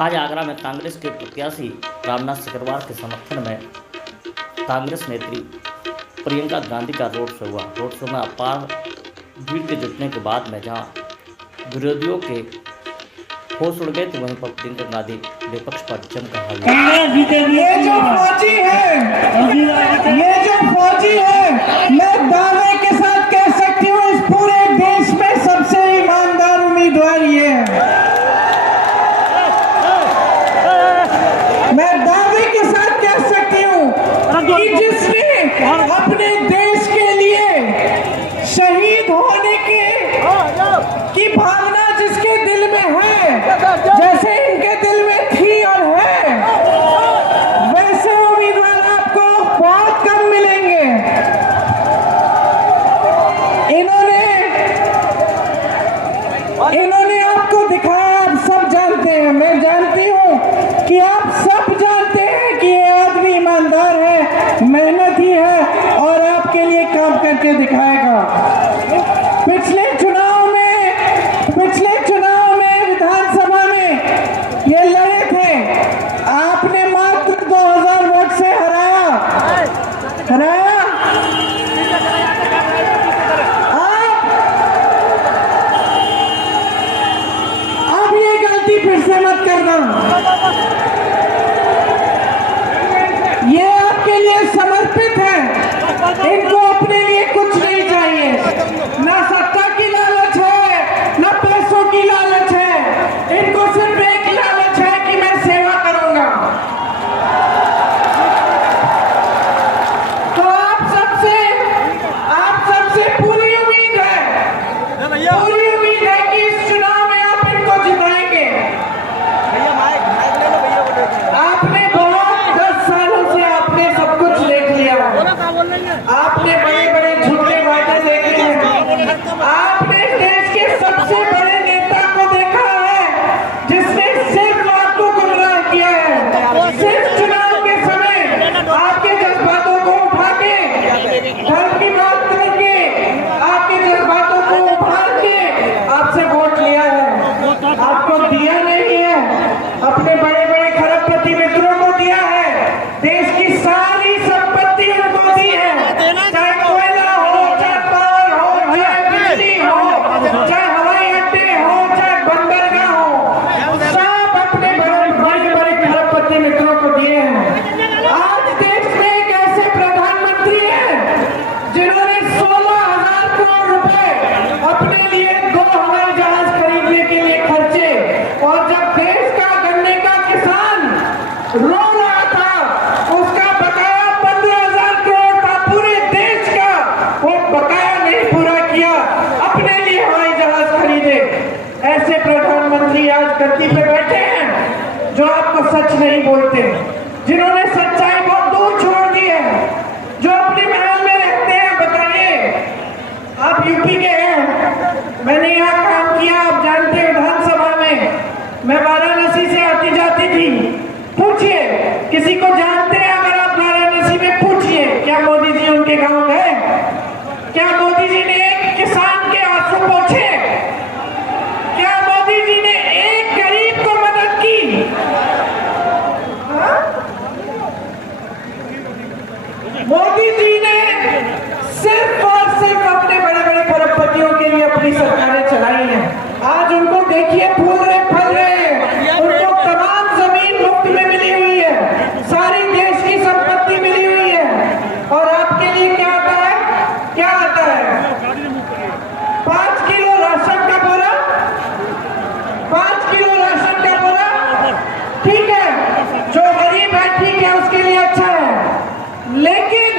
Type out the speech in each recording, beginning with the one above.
आज आगरा में कांग्रेस के प्रत्याशी रामनाथ सिकरवार के समर्थन में कांग्रेस नेत्री प्रियंका गांधी का रोड शो हुआ। रोड शो में अपार भीड़ के जुटने के बाद में जहां विरोधियों के होश उड़ गए तो वहीं पर प्रियंका गांधी विपक्ष पर जमकर ये जो फौजी है मैं दावे के साथ कह सकती हूँ इस पूरे देश में सबसे ईमानदार उम्मीदवार ये है। मैं दावे के साथ कह सकती हूँ कि जिसने अपने देश के लिए शहीद होने की भावना जिसके दिल में है, जैसे इनके दिल में थी और है, वैसे उम्मीदवार आपको बहुत कम मिलेंगे। इन्होंने आपको दिखाया, आप सब जानते हैं, मैं जानती हूँ कि आप सब जानते हैं कि ये आदमी ईमानदार है, मेहनती है और आपके लिए काम करके दिखाएगा। पिछले चुनाव में विधानसभा में ये लड़े थे, आपने मात्र 2000 वोट से हराया। अब ये गलती फिर से मत करना। ये आपके लिए समर्पित है, इनको अपने लिए कुछ नहीं चाहिए, ना सत्ता की लालच है ना पैसों की लालच है, इनको सिर्फ एक लालच है कि मैं सेवा करूंगा। तो आप सबसे पूरी उम्मीद है कि इस चुनाव में आप इनको जिताएंगे। आपने बहुत 10 सालों से आपने सब कुछ देख लिया, आपने बड़े झूठे वादे देखे हैं, आपने देश के सबसे बड़े नेता को देखा है जिसने सिर्फ आपको गुमराह किया है। सिर्फ चुनाव के समय आपके जज्बातों को उठा के, धर्म की बात करके, आपके जज्बातों को उभार के आपसे वोट लिया है, आपको दिया नहीं है, अपने बड़े खरबपति मित्रों को दिया है, देश की सारी संपत्ति उनको दी है, चाहे कोयला हो, चाहे पावर हो, चाहे बिजली हो, चाहे हवाई अड्डे हो, चाहे बंदरगाह हो, सब अपने बड़े खरबपति मित्रों को दिए हैं। आज देश में एक ऐसे प्रधानमंत्री हैं जिन्होंने 16,000 करोड़ रुपए अपने लिए 2 हवाई जहाज खरीदने के लिए खर्चे, और जब देश का गन्ने का किसान रो रहा था, उसका बकाया 15,000 करोड़ था पूरे देश का, वो बकाया नहीं पूरा किया, अपने लिए हवाई जहाज खरीदे। ऐसे प्रधानमंत्री आज गद्दी पे बैठे हैं जो आपको सच नहीं बोलते, जिन्होंने सच्चाई बहुत दूर छोड़ दी है, जो अपने महल में रहते हैं। बताइए, आप यूपी के हैं, मैंने यहाँ काम किया, आप जानते हैं, विधानसभा में मैं वाराणसी से आती जाती थी। पूछिए, किसी को जानते हैं अगर आप वाराणसी में, पूछिए क्या मोदी जी उनके गांव गए? क्या मोदी जी ने एक किसान के आंसू पोंछे? क्या मोदी जी ने एक गरीब को मदद की? मोदी जी ने सिर्फ और सिर्फ अपने बड़े खरबपतियों के लिए अपनी सरकारें चलाई हैं। आज उनको देखिए, फूल रहे, फल रहे, उनको तमाम जमीन मुफ्त में मिली हुई है, सारी देश की संपत्ति मिली हुई है, और आपके लिए क्या आता है? 5 किलो राशन का बोरा, 5 किलो राशन का बोरा, ठीक है, जो गरीब है ठीक है, उसके लिए अच्छा है, लेकिन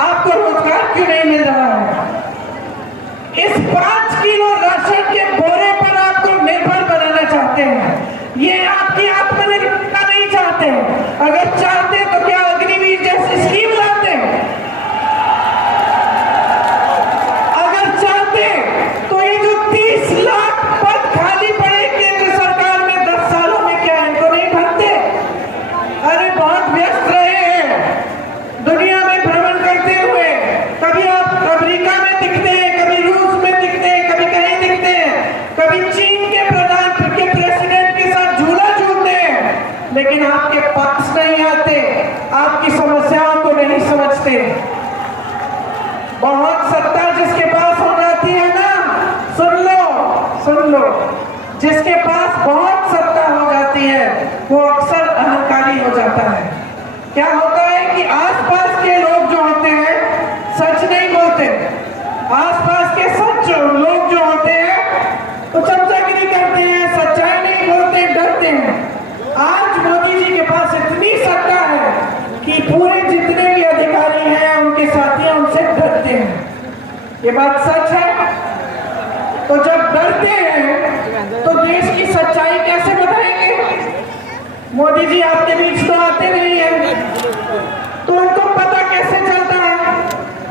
आपको रोजगार क्यों नहीं मिल रहा है? इस 5 किलो राशन के बोरे पर आपको निर्भर बनाना चाहते हैं, ये आपकी आत्मनिर्भरता नहीं चाहते। अगर चाहते तो क्या अग्निवीर जैसी स्कीम लाते? अगर चाहते तो ये जो 30 लाख पद खाली पड़े केंद्र सरकार में 10 सालों में, क्या इनको नहीं भरते? अरे बहुत व्यस्त रहे हैं दुनिया में भ्रमण करते हुए, कभी आप अमेरिका में दिखते हैं, कभी रूस में दिखते हैं, कभी कहीं दिखते हैं, कभी चीन के प्रेसिडेंट के साथ झूला झूलते हैं, लेकिन आपके पास नहीं आते, आपकी समस्याओं को नहीं समझते। बहुत सत्ता जिसके पास हो जाती है ना, सुन लो, जिसके पास बहुत सत्ता हो जाती है वो अक्सर अहंकारी हो जाता है। क्या होता है कि आसपास के लोग जो होते हैं सच नहीं बोलते, आसपास के लोग जो होते हैं तो चमचागिरी करते हैं, सच्चाई नहीं बोलते, डरते हैं। आज मोदी जी के पास इतनी सत्ता है कि पूरे जितने भी अधिकारी हैं उनके साथी उनसे डरते हैं। ये बात सच है। तो जब डरते हैं तो देश की सच्चाई कैसे बताएंगे? मोदी जी आपके बीच तो आते नहीं है, तो उनको पता कैसे चलता है?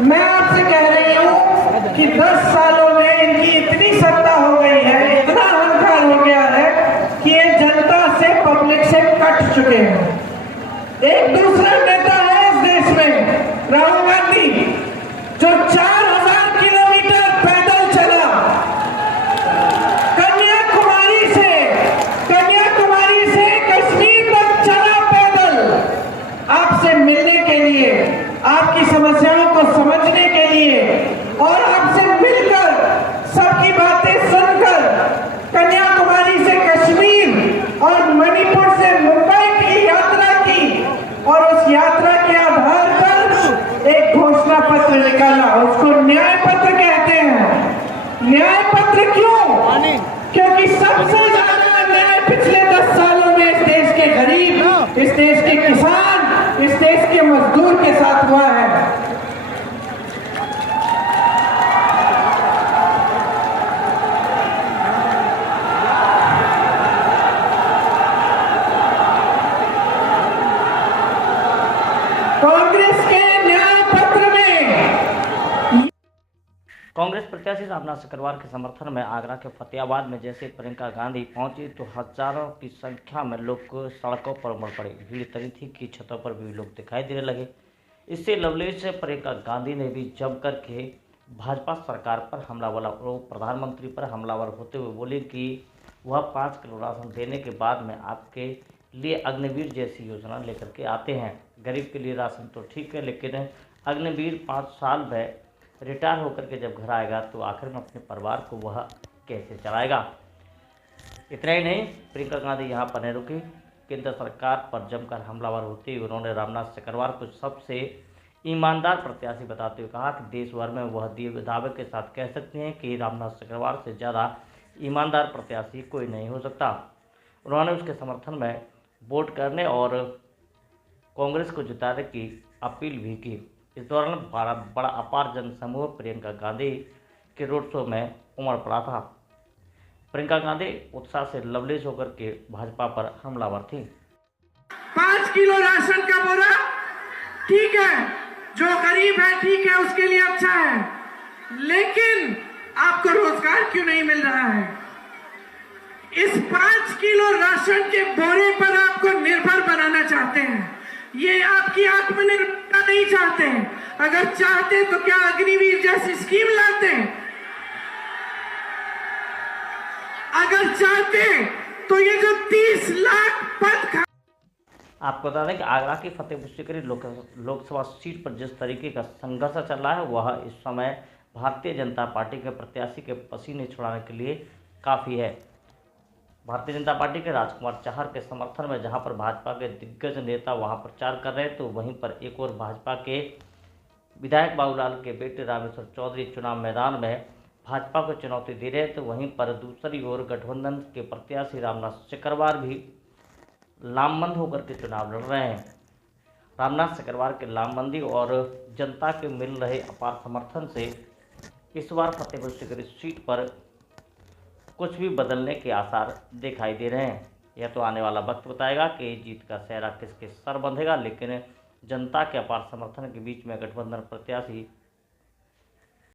मैं आपसे कह रही हूं कि 10 सालों में इनकी इतनी सत्ता हो गई है, इतना अहंकार हो गया है कि ये जनता से, पब्लिक से कट चुके हैं। एक दूसरा नेता है इस देश में, राहुल गांधी, जो 4000 किलोमीटर पैदल चला कन्याकुमारी से कश्मीर तक चला पैदल, आपसे मिलने के लिए, आपकी समस्याओं को समझने के लिए और आपसे मिलकर सबकी बातें सुनकर कन्याकुमारी से कश्मीर और मणिपुर से मुंबई की यात्रा की और उस यात्रा के आधार पर एक घोषणा पत्र निकाला। उसको न्याय पत्र कहते हैं। न्याय पत्र क्यों? क्योंकि सबसे ज्यादा न्याय पिछले 10 सालों में इस देश के गरीब, इस देश के किसान, इस देश के मजदूर के साथ हुआ है। कांग्रेस के न्याय पत्र में कांग्रेस प्रत्याशी रामनाथ सिकरवार के समर्थन में आगरा के फतेहाबाद में जैसे प्रियंका गांधी पहुंची तो हजारों की संख्या में लोग सड़कों पर उमड़ पड़े। भीड़ इतनी थी कि छतों पर भी लोग दिखाई देने लगे। इससे लवलेश प्रियंका गांधी ने भी जम कर के भाजपा सरकार पर हमला बोला। वो प्रधानमंत्री पर हमलावर होते हुए बोले कि वह 5 किलो राशन देने के बाद में आपके लिए अग्निवीर जैसी योजना लेकर के आते हैं। गरीब के लिए राशन तो ठीक है, लेकिन अग्निवीर 5 साल में रिटायर होकर के जब घर आएगा तो आखिर में अपने परिवार को वह कैसे चलाएगा। इतना ही नहीं, प्रियंका गांधी यहाँ पर नहीं रुकी। केंद्र सरकार पर जमकर हमलावर होते हुए उन्होंने रामनाथ सिकरवार को सबसे ईमानदार प्रत्याशी बताते हुए कहा कि देश भर में वह दिए दावे के साथ कह सकते हैं कि रामनाथ सिकरवार से ज़्यादा ईमानदार प्रत्याशी कोई नहीं हो सकता। उन्होंने उसके समर्थन में वोट करने और कांग्रेस को जिताने की अपील भी की। इस दौरान बड़ा अपार जनसमूह प्रियंका गांधी के रोड शो में उमड़ पड़ा था। प्रियंका गांधी उत्साह से लवलेश होकर के भाजपा पर हमलावर थी। 5 किलो राशन का बोरा ठीक है, जो गरीब है ठीक है, उसके लिए अच्छा है, लेकिन आपको रोजगार क्यों नहीं मिल रहा है? इस 5 किलो राशन के बोरे पर आपको निर्भर बनाना चाहते हैं। ये आपकी आत्मनिर्भरता नहीं चाहते। अगर चाहते तो क्या अग्निवीर जैसी स्कीम लाते? अगर चाहते तो ये जो 30 लाख पद आपको बता दें कि आगरा की फतेहपुर सीकरी लोकसभा सीट पर जिस तरीके का संघर्ष चल रहा है वह इस समय भारतीय जनता पार्टी के प्रत्याशी के पसीने छुड़ाने के लिए काफ़ी है। भारतीय जनता पार्टी के राजकुमार चाहर के समर्थन में जहां पर भाजपा के दिग्गज नेता वहां प्रचार कर रहे हैं, तो वहीं पर एक और भाजपा के विधायक बाबूलाल के बेटे रामेश्वर चौधरी चुनाव मैदान में भाजपा को चुनौती दे रहे हैं। तो वहीं पर दूसरी ओर गठबंधन के प्रत्याशी रामनाथ सिकरवार भी लामबंद होकर के चुनाव लड़ रहे हैं। रामनाथ सिकरवार के लामबंदी और जनता के मिल रहे अपार समर्थन से इस बार फतेहपुर सीकरी सीट पर कुछ भी बदलने के आसार दिखाई दे रहे हैं। यह तो आने वाला वक्त बताएगा कि जीत का सेहरा किसके सर बंधेगा, लेकिन जनता के अपार समर्थन के बीच में गठबंधन प्रत्याशी